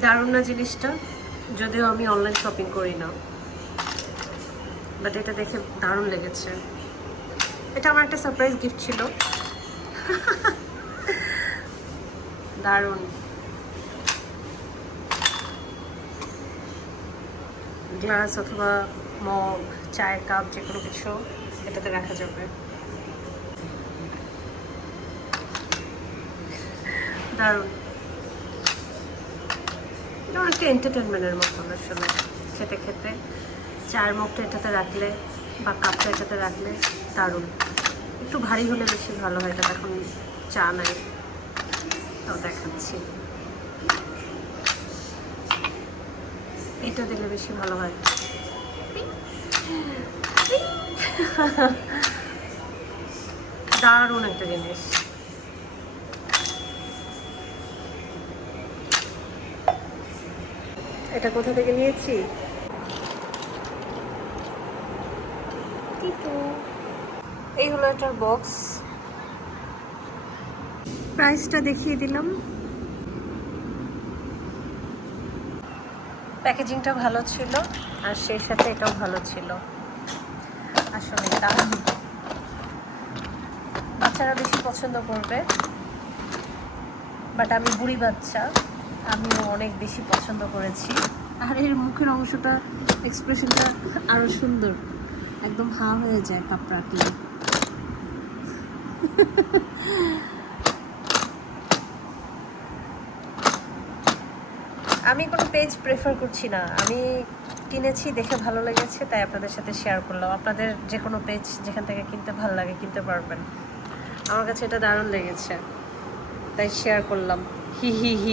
দারুণ না জিনিসটা? যদিও আমি অনলাইন শপিং করি না। বাট এটা দেখে দারুণ লেগেছে। এটা আমার একটা সারপ্রাইজ গিফট ছিল। দারুণ। গ্লাস অথবা মগ, চায়ের কাপ যে কোনো কিছু, এটাতে রাখা যাবে। দারুণ। এটা অনেকটা এন্টারটেনমেন্টের মতন আসলে খেতে খেতে। চায়ের মগটা এটাতে রাখলে বা কাপটা এটাতে রাখলে দারুণ। একটু ভারী হলে বেশি ভালো হয় এটা এখন চা নাই। তাও দেখাচ্ছি। এটা দিলে বেশি ভালো হয়। দারুণ একটা জিনিস। এটা কোথা থেকে নিয়েছি? এই হলো এটার বক্স প্রাইসটা দেখিয়ে দিলাম। প্যাকেজিংটা ভালো ছিল আর সেই সাথে এটাও ভালো ছিল। আসলে দারুণ বাচ্চারা বেশি পছন্দ করবে বাট আমি বুড়ি বাচ্চা। আমিও অনেক বেশি পছন্দ করেছি। আর এর মুখের অংশটা এক্সপ্রেশনটা আরও সুন্দর। একদম হা হয়ে যায় কাপ রাখলে আমি কোনো পেজ প্রেফার করছি না। আমি কিনেছি, দেখে ভালো লেগেছে, তাই আপনাদের সাথে শেয়ার করলাম। আপনাদের যে কোনো পেজ যেখান থেকে কিনতে ভালো লাগে, কিনতে পারবেন। আমার কাছে এটা দারুণ লেগেছে। তাই শেয়ার করলাম। হি হি হি।